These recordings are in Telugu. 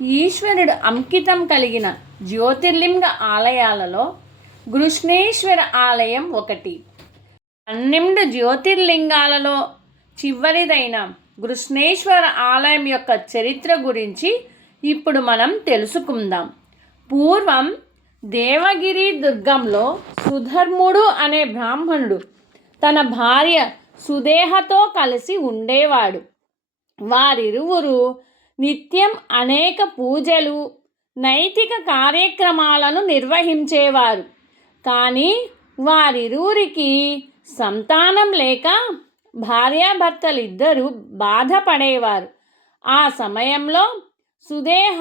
ఈశ్వరుడు అంకితం కలిగిన జ్యోతిర్లింగ ఆలయాలలో గృష్ణేశ్వర ఆలయం ఒకటి. పన్నెండు జ్యోతిర్లింగాలలో చివరిదైన గృష్ణేశ్వర ఆలయం యొక్క చరిత్ర గురించి ఇప్పుడు మనం తెలుసుకుందాం. పూర్వం దేవగిరి దుర్గంలో సుధర్ముడు అనే బ్రాహ్మణుడు తన భార్య సుదేహతో కలిసి ఉండేవాడు. వారిరువురు నిత్యం అనేక పూజలు నైతిక కార్యక్రమాలను నిర్వహించేవారు. కానీ వారిరువురికి సంతానం లేక భార్యాభర్తలిద్దరూ బాధపడేవారు. ఆ సమయంలో సుదేహ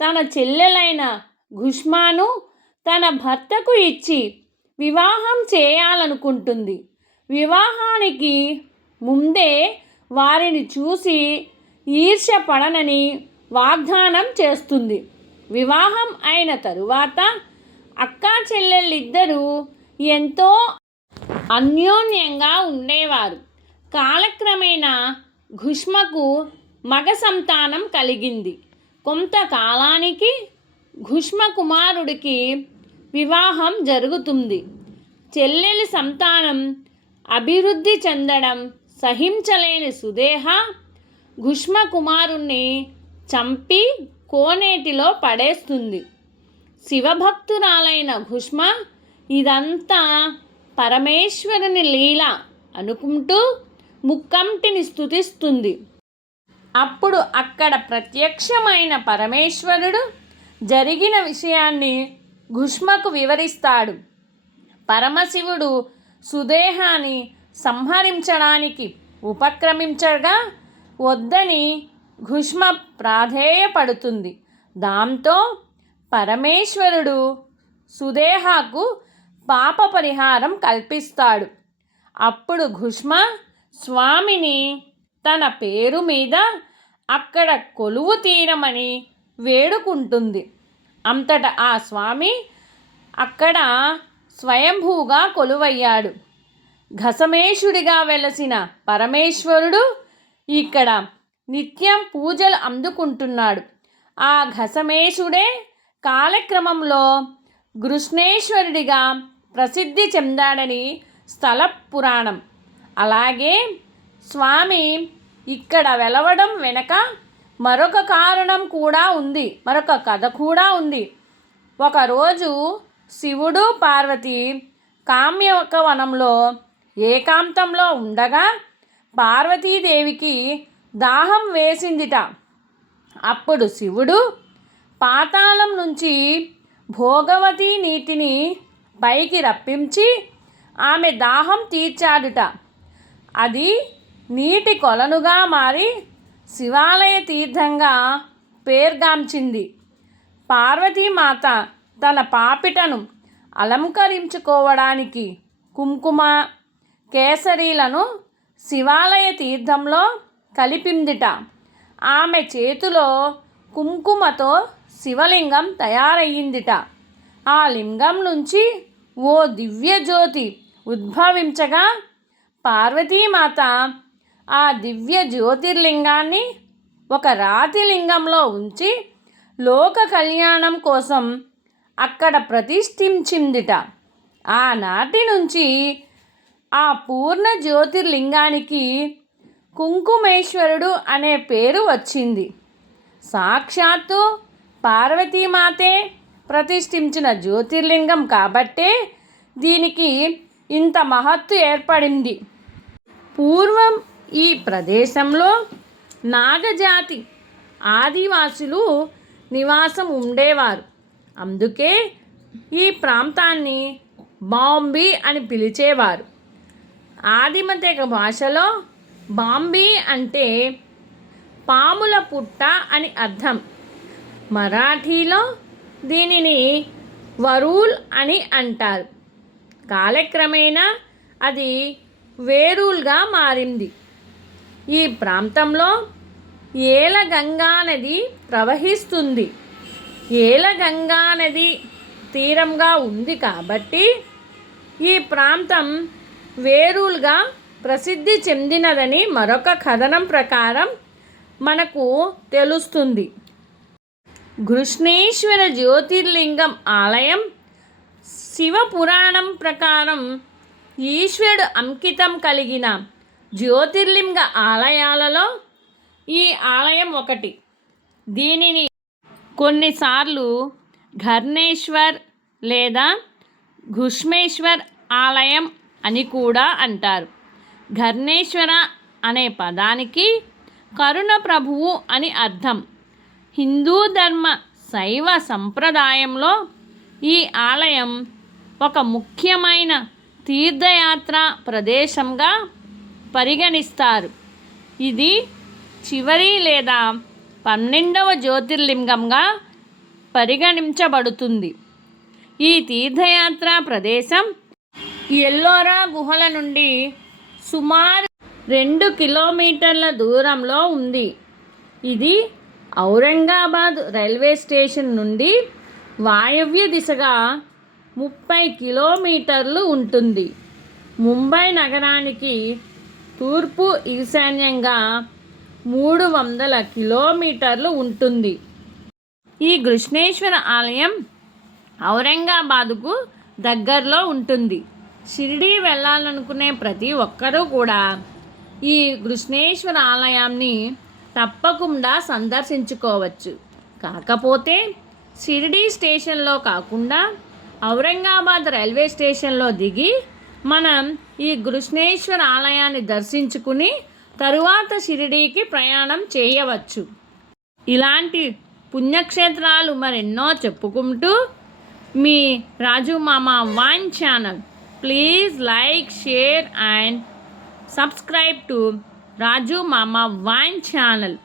తన చెల్లెలైన ఘుష్మాను తన భర్తకు ఇచ్చి వివాహం చేయాలనుకుంటుంది. వివాహానికి ముందే వారిని చూసి ఈర్ష్య పడనని వాగ్దానం చేస్తుంది. వివాహం అయిన తరువాత అక్కా చెల్లెళ్ళిద్దరూ ఎంతో అన్యోన్యంగా ఉండేవారు. కాలక్రమేణా ఘుష్మకు మగ సంతానం కలిగింది. కొంతకాలానికి ఘుష్మ కుమారుడికి వివాహం జరుగుతుంది. చెల్లెలి సంతానం అభివృద్ధి చెందడం సహించలేని సుదేహ ఘుష్మ కుమారుణ్ణి చంపి కోనేటిలో పడేస్తుంది. శివభక్తురాలైన ఘుష్మ ఇదంతా పరమేశ్వరుని లీల అనుకుంటూ ముక్కంటిని స్థుతిస్తుంది అప్పుడు అక్కడ ప్రత్యక్షమైన పరమేశ్వరుడు జరిగిన విషయాన్ని ఘుష్మకు వివరిస్తాడు. పరమశివుడు సుదేహాన్ని సంహరించడానికి ఉపక్రమించగా వద్దని ఘుష్మ ప్రాధేయపడుతుంది. దాంతో పరమేశ్వరుడు సుదేహాకు పాప పరిహారం కల్పిస్తాడు. అప్పుడు ఘుష్మ స్వామిని తన పేరు మీద అక్కడ కొలువు తీరమని వేడుకుంటుంది. అంతట ఆ స్వామి అక్కడ స్వయంభూగా కొలువయ్యాడు. ఘసమేశుడిగా వెలసిన పరమేశ్వరుడు ఇక్కడ నిత్యం పూజలు అందుకుంటున్నాడు. ఆ ఘసమేశుడే కాలక్రమంలో గృష్ణేశ్వరుడిగా ప్రసిద్ధి చెందాడని స్థల పురాణం. అలాగే స్వామి ఇక్కడ వెలవడం వెనక మరొక కారణం కూడా ఉంది. మరొక కథ కూడా ఉంది. ఒకరోజు శివుడు పార్వతి కామ్యక వనంలో ఏకాంతంలో ఉండగా పార్వతీదేవికి దాహం వేసిందిట. అప్పుడు శివుడు పాతాళం నుంచి భోగవతి నీటిని పైకి రప్పించి ఆమె దాహం తీర్చాడుట. అది నీటి కొలనుగా మారి శివాలయ తీర్థంగా పేర్గాంచింది. పార్వతీమాత తన పాపిటను అలంకరించుకోవడానికి కుంకుమ కేసరీలను శివాలయ తీర్థంలో కలిపిందిట. ఆమె చేతిలో కుంకుమతో శివలింగం తయారయ్యిందిట. ఆ లింగం నుంచి ఓ దివ్యజ్యోతి ఉద్భవించగా పార్వతీమాత ఆ దివ్య జ్యోతిర్లింగాన్ని ఒక రాతి లింగంలో ఉంచి లోక కళ్యాణం కోసం అక్కడ ప్రతిష్ఠించిందిట. ఆనాటి నుంచి ఆ పూర్ణ జ్యోతిర్లింగానికి కుంకుమేశ్వరుడు అనే పేరు వచ్చింది. సాక్షాత్తు పార్వతీమాతే ప్రతిష్ఠించిన జ్యోతిర్లింగం కాబట్టే దీనికి ఇంత మహత్తు ఏర్పడింది. పూర్వం ఈ ప్రదేశంలో నాగజాతి ఆదివాసులు నివాసం ఉండేవారు. అందుకే ఈ ప్రాంతాన్ని బాంబీ అని పిలిచేవారు. ఆదిమతెగ భాషలో బాంబీ అంటే పాముల పుట్ట అని అర్థం. మరాఠీలో దీనిని వరూల్ అని అంటారు. కాలక్రమేణా అది వేరూల్గా మారింది. ఈ ప్రాంతంలో ఏలగంగా నది ప్రవహిస్తుంది. ఏలగంగా నది తీరంగా ఉంది కాబట్టి ఈ ప్రాంతం వేరులుగా ప్రసిద్ధి చెందినదని మరొక కథనం ప్రకారం మనకు తెలుస్తుంది. కృష్ణేశ్వర జ్యోతిర్లింగం ఆలయం శివ పురాణం ప్రకారం ఈశ్వరుడు అంకితం కలిగిన జ్యోతిర్లింగ ఆలయాలలో ఈ ఆలయం ఒకటి. దీనిని కొన్నిసార్లు ఘర్ణేశ్వర్ లేదా ఘుష్మేశ్వర్ ఆలయం అని కూడా అంటారు. ఘర్ణేశ్వర అనే పదానికి కరుణ ప్రభువు అని అర్థం. హిందూ ధర్మ శైవ సంప్రదాయంలో ఈ ఆలయం ఒక ముఖ్యమైన తీర్థయాత్ర ప్రదేశంగా పరిగణిస్తారు. ఇది చివరి లేదా పన్నెండవ జ్యోతిర్లింగంగా పరిగణించబడుతుంది. ఈ తీర్థయాత్ర ప్రదేశం ఎల్లోరా గుహల నుండి సుమారు రెండు కిలోమీటర్ల దూరంలో ఉంది. ఇది ఔరంగాబాద్ రైల్వే స్టేషన్ నుండి వాయవ్య దిశగా ముప్పై కిలోమీటర్లు ఉంటుంది. ముంబై నగరానికి తూర్పు ఈశాన్యంగా మూడు వందల కిలోమీటర్లు ఉంటుంది. ఈ కృష్ణేశ్వర ఆలయం ఔరంగాబాదుకు దగ్గరలో ఉంటుంది. షిరిడీ వెళ్ళాలనుకునే ప్రతి ఒక్కరూ కూడా ఈ కృష్ణేశ్వర ఆలయాన్ని తప్పకుండా సందర్శించుకోవచ్చు. కాకపోతే షిరిడీ స్టేషన్లో కాకుండా ఔరంగాబాద్ రైల్వే స్టేషన్లో దిగి మనం ఈ కృష్ణేశ్వర ఆలయాన్ని దర్శించుకుని తరువాత షిరిడీకి ప్రయాణం చేయవచ్చు. ఇలాంటి పుణ్యక్షేత్రాలు మరెన్నో చెప్పుకుంటూ మీ Raju Mama wine channel please like share and subscribe to Raju Mama wine channel